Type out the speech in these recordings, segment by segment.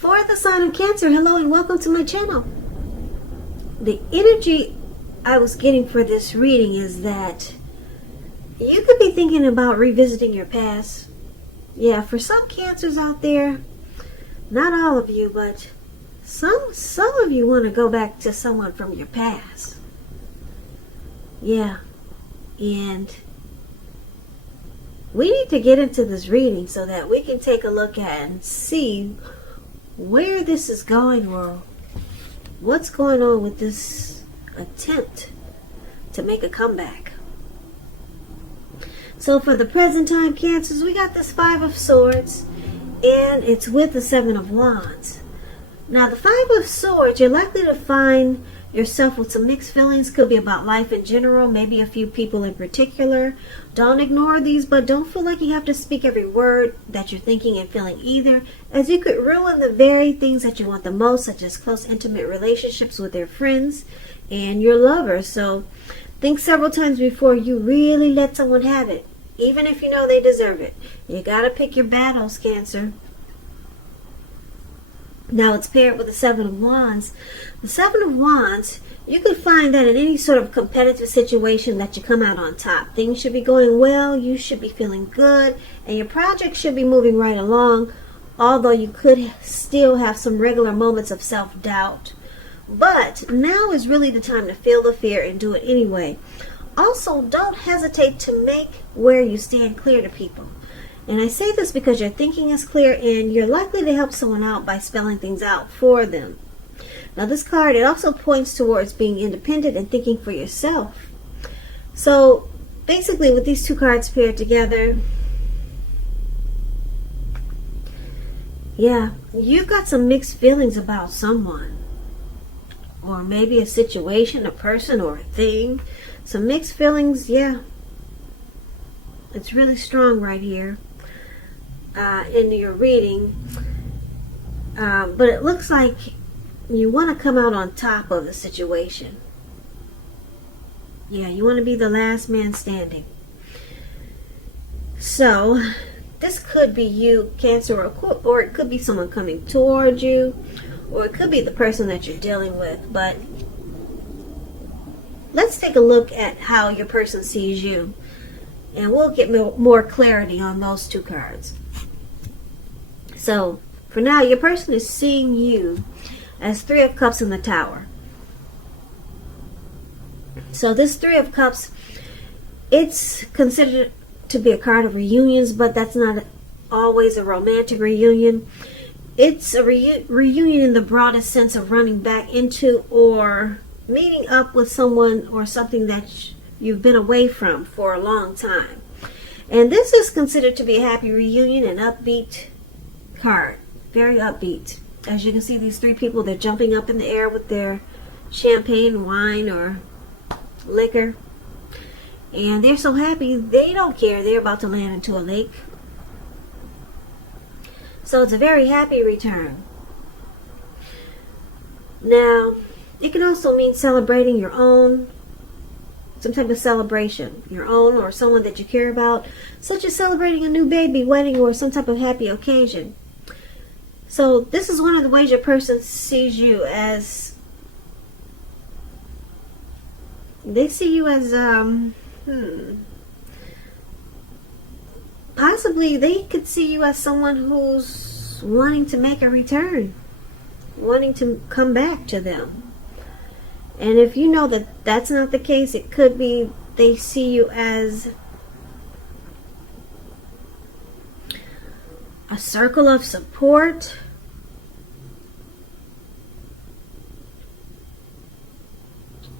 For the sign of Cancer, hello and welcome to my channel. The energy I was getting for this reading is that you could be thinking about revisiting your past. Yeah, for some Cancers out there, not all of you, but some of you want to go back to someone from your past. Yeah, and we need to get into this reading so that we can take a look at and see where this is going or what's going on with this attempt to make a comeback. So for the present time Cancers, we got this Five of Swords and it's with the Seven of Wands. Now the Five of Swords, you're likely to find yourself with some mixed feelings. Could be about life in general, maybe a few people in particular. Don't ignore these, but don't feel like you have to speak every word that you're thinking and feeling either, as you could ruin the very things that you want the most, such as close intimate relationships with your friends and your lovers. So think several times before you really let someone have it, even if you know they deserve it. You gotta pick your battles, Cancer. Now it's paired with the Seven of Wands. The Seven of Wands, you could find that in any sort of competitive situation that you come out on top. Things should be going well, you should be feeling good, and your project should be moving right along, although you could still have some regular moments of self-doubt. But now is really the time to feel the fear and do it anyway. Also, don't hesitate to make where you stand clear to people. And I say this because your thinking is clear and you're likely to help someone out by spelling things out for them. Now this card, it also points towards being independent and thinking for yourself. So basically with these two cards paired together, yeah, you've got some mixed feelings about someone. Or maybe a situation, a person, or a thing. Some mixed feelings, yeah. It's really strong right here. In your reading, but it looks like you want to come out on top of the situation. Yeah, you want to be the last man standing. So this could be you, Cancer, or it could be someone coming towards you, or it could be the person that you're dealing with. But let's take a look at how your person sees you, and we'll get more clarity on those two cards. So, for now, your person is seeing you as Three of Cups in the Tower. So, this Three of Cups, it's considered to be a card of reunions, but that's not always a romantic reunion. It's a reunion in the broadest sense of running back into or meeting up with someone or something that you've been away from for a long time. And this is considered to be a happy reunion, an upbeat card. Very upbeat. As you can see, these three people, they're jumping up in the air with their champagne, wine, or liquor. And they're so happy, they don't care. They're about to land into a lake. So it's a very happy return. Now, it can also mean celebrating your own, some type of celebration, your own or someone that you care about, such as celebrating a new baby, wedding, or some type of happy occasion. So this is one of the ways your person sees you as, they see you as, possibly they could see you as someone who's wanting to make a return, wanting to come back to them. And if you know that that's not the case, it could be they see you as a circle of support,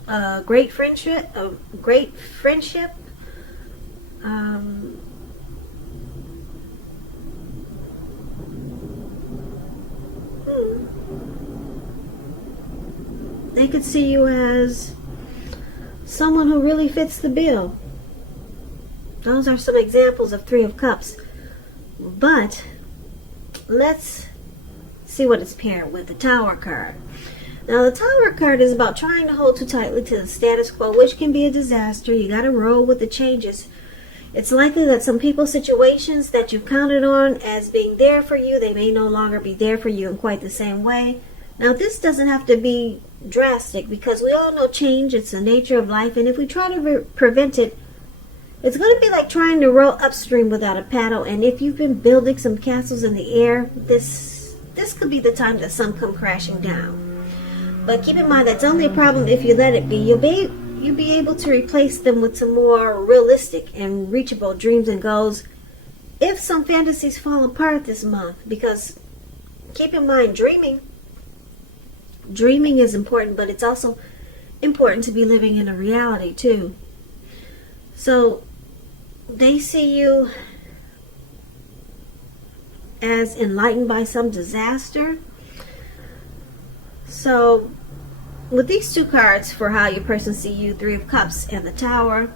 a great friendship, They could see you as someone who really fits the bill. Those are some examples of Three of Cups. But let's see what it's paired with, the Tower card. Now the Tower card is about trying to hold too tightly to the status quo, which can be a disaster. You got to roll with the changes. It's likely that some people, situations that you counted on as being there for you, they may no longer be there for you in quite the same way. Now, this doesn't have to be drastic because we all know change. It's the nature of life. And if we try to prevent it, it's going to be like trying to row upstream without a paddle. And if you've been building some castles in the air, this could be the time that some come crashing down. But keep in mind, that's only a problem if you let it be. You'll be able to replace them with some more realistic and reachable dreams and goals if some fantasies fall apart this month. Because keep in mind, dreaming is important, but it's also important to be living in a reality too. So they see you as enlightened by some disaster. So with these two cards for how your person see you, Three of Cups and the Tower,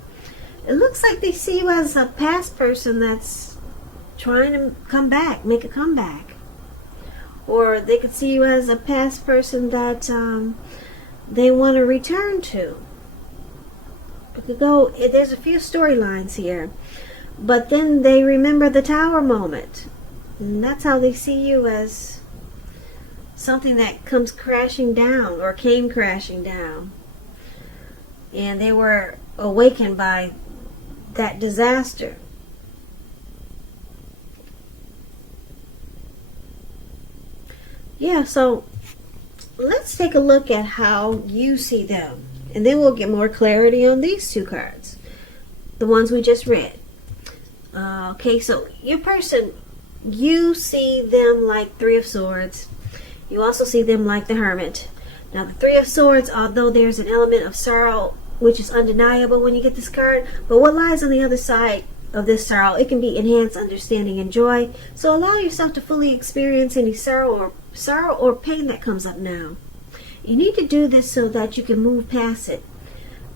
it looks like they see you as a past person that's trying to come back, make a comeback. Or they could see you as a past person that they want to return to. It could go, there's a few storylines here. But then they remember the Tower moment. And that's how they see you, as something that comes crashing down or came crashing down. And they were awakened by that disaster. Yeah, so let's take a look at how you see them. And then we'll get more clarity on these two cards, the ones we just read. Okay, so your person, you see them like Three of Swords. You also see them like the Hermit. Now, the Three of Swords, although there's an element of sorrow, which is undeniable when you get this card, but what lies on the other side of this sorrow, it can be enhanced understanding and joy. So allow yourself to fully experience any sorrow or pain that comes up now. You need to do this so that you can move past it.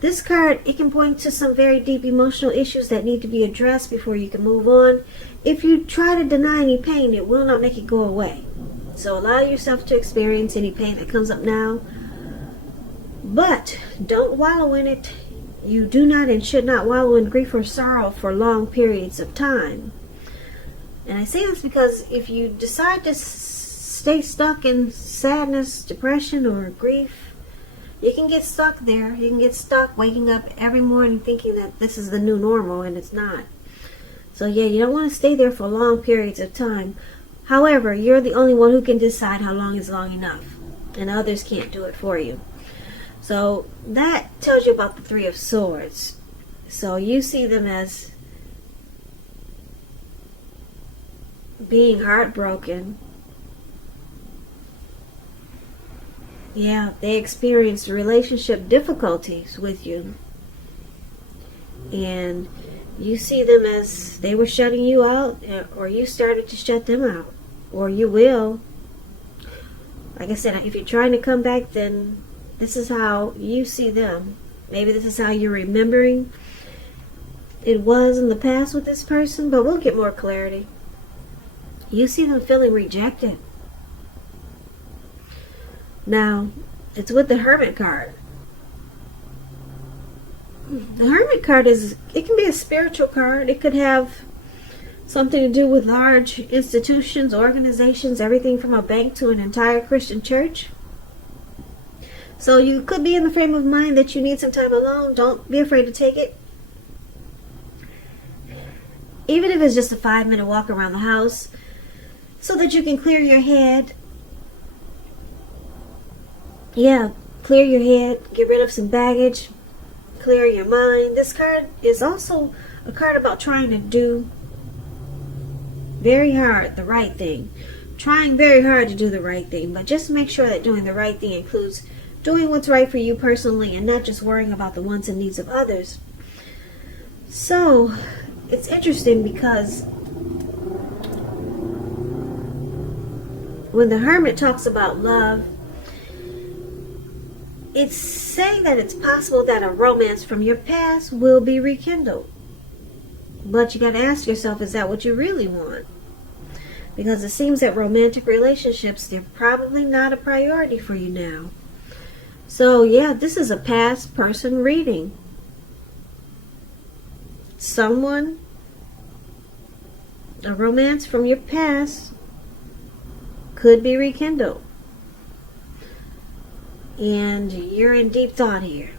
This card, it can point to some very deep emotional issues that need to be addressed before you can move on. If you try to deny any pain, it will not make it go away. So allow yourself to experience any pain that comes up now. But don't wallow in it. You do not and should not wallow in grief or sorrow for long periods of time. And I say this because if you decide to stay stuck in sadness, depression, or grief, you can get stuck there. You can get stuck waking up every morning thinking that this is the new normal, and it's not. So yeah, you don't want to stay there for long periods of time. However, you're the only one who can decide how long is long enough, and others can't do it for you. So that tells you about the Three of Swords. So you see them as being heartbroken. Yeah, they experienced relationship difficulties with you. And you see them as they were shutting you out, or you started to shut them out. Or you will. Like I said, if you're trying to come back, then this is how you see them. Maybe this is how you're remembering it was in the past with this person, but we'll get more clarity. You see them feeling rejected. Now, it's with the Hermit card. The Hermit card it can be a spiritual card. It could have something to do with large institutions, organizations, everything from a bank to an entire Christian church. So you could be in the frame of mind that you need some time alone. Don't be afraid to take it. Even if it's just a 5-minute walk around the house, so that you can clear your head. Yeah, clear your head, get rid of some baggage, clear your mind. This card is also a card about trying to do very hard the right thing. Trying very hard to do the right thing, but just make sure that doing the right thing includes doing what's right for you personally and not just worrying about the wants and needs of others. So, it's interesting because when the Hermit talks about love, it's saying that it's possible that a romance from your past will be rekindled. But you got to ask yourself, is that what you really want? Because it seems that romantic relationships, they're probably not a priority for you now. So yeah, this is a past person reading. Someone A romance from your past could be rekindled. And you're in deep thought here.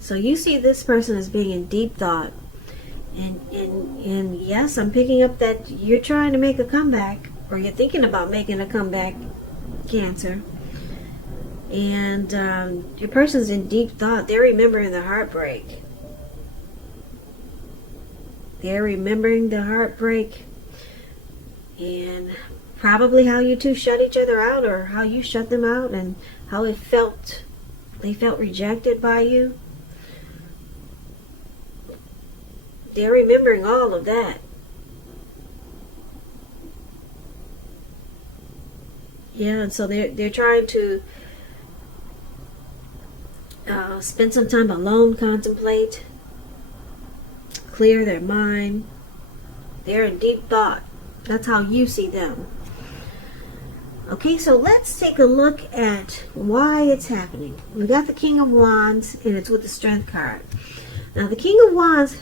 So you see this person as being in deep thought. And yes, I'm picking up that you're trying to make a comeback, or you're thinking about making a comeback, Cancer. And your person's in deep thought. They're remembering the heartbreak. They're remembering the heartbreak. And probably how you two shut each other out, or how you shut them out, and how it felt. They felt rejected by you. They're remembering all of that. Yeah, and so they're trying to spend some time alone, contemplate, clear their mind. They're in deep thought. That's how you see them. Okay, so let's take a look at why it's happening. We got the King of Wands, and it's with the Strength card. Now, the King of Wands,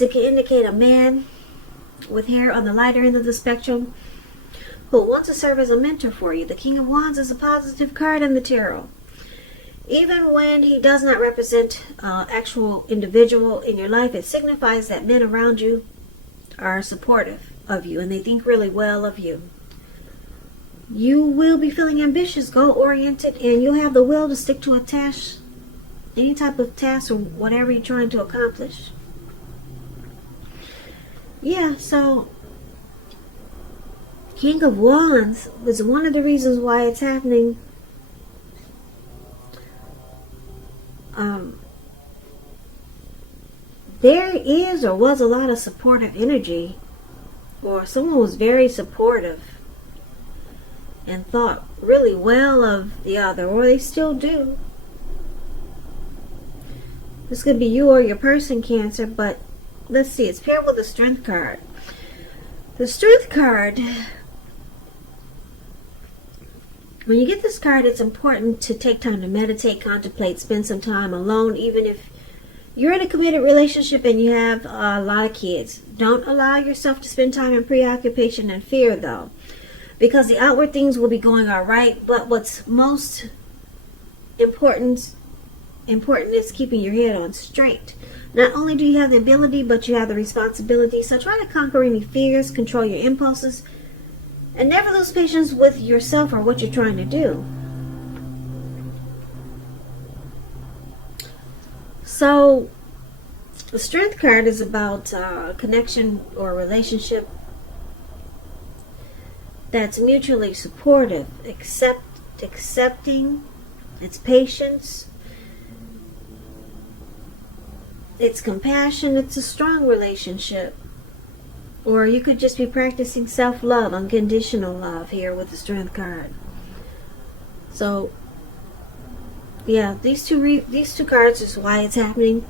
it can indicate a man with hair on the lighter end of the spectrum who wants to serve as a mentor for you. The King of Wands is a positive card in the tarot. Even when he does not represent an actual individual in your life, it signifies that men around you are supportive of you and they think really well of you. You will be feeling ambitious, goal-oriented, and you'll have the will to stick to a task, any type of task or whatever you're trying to accomplish. Yeah, so King of Wands was one of the reasons why it's happening. There is or was a lot of supportive energy, or someone was very supportive and thought really well of the other, or they still do. This could be you or your person, Cancer, but let's see, it's paired with the Strength card. The Strength card, when you get this card, it's important to take time to meditate, contemplate, spend some time alone, even if you're in a committed relationship and you have a lot of kids. Don't allow yourself to spend time in preoccupation and fear, though, because the outward things will be going all right, but what's most important is keeping your head on straight. Not only do you have the ability, but you have the responsibility. So try to conquer any fears, control your impulses, and never lose patience with yourself or what you're trying to do. So the Strength card is about connection or relationship that's mutually supportive, accepting, it's patience, it's compassion, it's a strong relationship. Or you could just be practicing self-love, unconditional love here with the Strength card. So yeah, these two cards is why it's happening.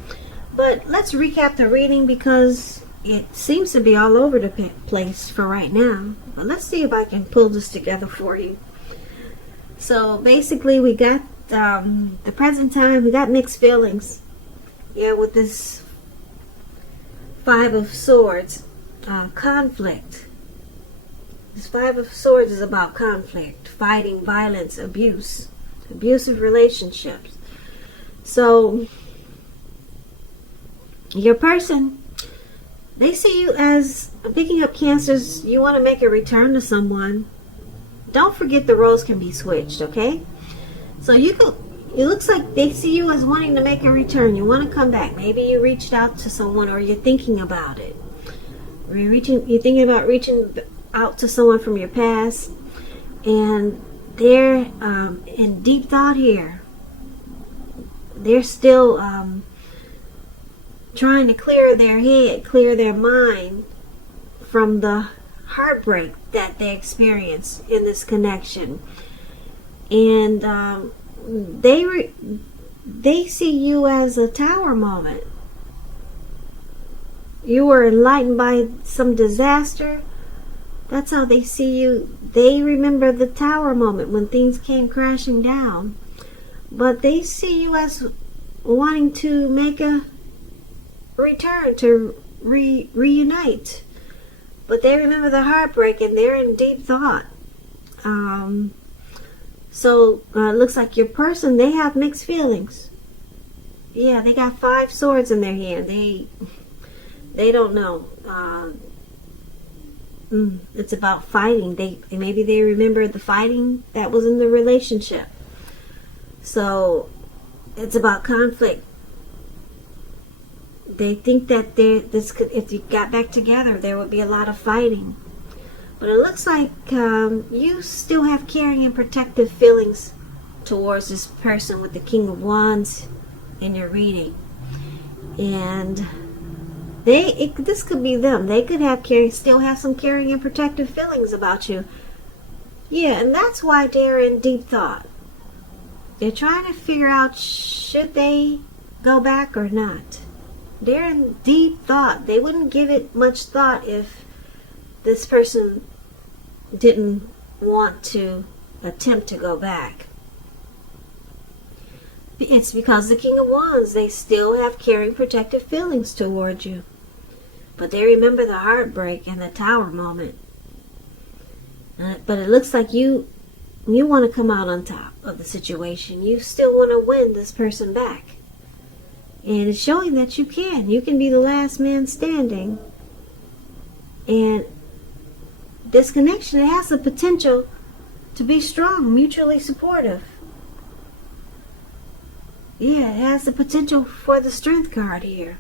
But let's recap the reading, because it seems to be all over the place for right now. But let's see if I can pull this together for you. So basically, we got the present time. We got mixed feelings. Yeah, with this Five of Swords, conflict. This Five of Swords is about conflict, fighting, violence, abuse, abusive relationships. So your person, they see you as, picking up Cancers, you want to make a return to someone. Don't forget the roles can be switched, okay? So it looks like they see you as wanting to make a return. You want to come back. Maybe you reached out to someone, or you're thinking about it. Or you're thinking about reaching out to someone from your past, and they're in deep thought here. They're still trying to clear their head, clear their mind from the heartbreak that they experienced in this connection. And they see you as a tower moment. You were enlightened by some disaster. That's how they see you. They remember the tower moment when things came crashing down. But they see you as wanting to make a return, to reunite. But they remember the heartbreak and they're in deep thought. So it looks like your person, they have mixed feelings. Yeah, they got 5 swords in their hand. They don't know. It's about fighting. Maybe they remember the fighting that was in the relationship. So it's about conflict. They think that if you got back together, there would be a lot of fighting. But it looks like you still have caring and protective feelings towards this person with the King of Wands in your reading. And this could be them. They could still have some caring and protective feelings about you. Yeah, and that's why they're in deep thought. They're trying to figure out, should they go back or not? They're in deep thought. They wouldn't give it much thought if this person didn't want to attempt to go back. It's because the King of Wands, they still have caring, protective feelings towards you. But they remember the heartbreak and the Tower moment. But it looks like you want to come out on top of the situation. You still want to win this person back. And it's showing that you can. You can be the last man standing. And this connection, it has the potential to be strong, mutually supportive. Yeah, it has the potential for the Strength card here.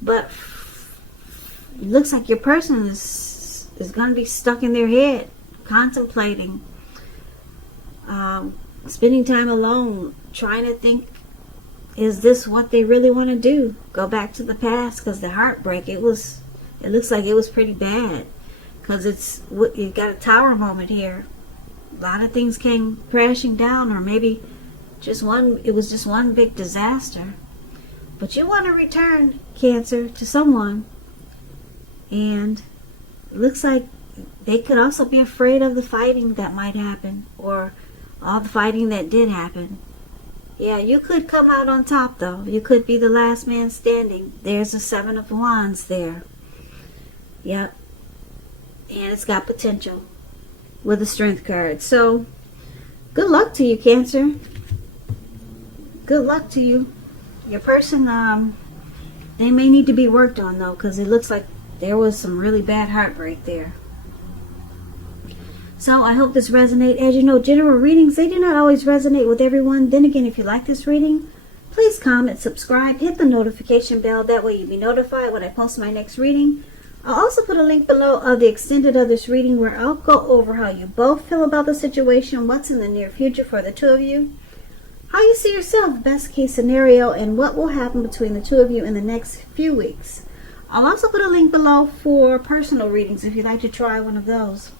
But it looks like your person is going to be stuck in their head, contemplating, spending time alone, trying to think, is this what they really want to do? Go back to the past, because the heartbreak, it looks like it was pretty bad. Because you got a Tower moment here. A lot of things came crashing down, or maybe it was just one big disaster. But you want to return, Cancer, to someone. And it looks like they could also be afraid of the fighting that might happen, or all the fighting that did happen. Yeah, you could come out on top, though. You could be the last man standing. There's a 7 of Wands there. Yep. And it's got potential with the Strength card. So, good luck to you, Cancer. Good luck to you. Your person, they may need to be worked on, though, because it looks like there was some really bad heartbreak there. So I hope this resonates. As you know, general readings, they do not always resonate with everyone. Then again, if you like this reading, please comment, subscribe, hit the notification bell. That way you'll be notified when I post my next reading. I'll also put a link below of the extended of this reading, where I'll go over how you both feel about the situation, what's in the near future for the two of you, how you see yourself, best case scenario, and what will happen between the two of you in the next few weeks. I'll also put a link below for personal readings if you'd like to try one of those.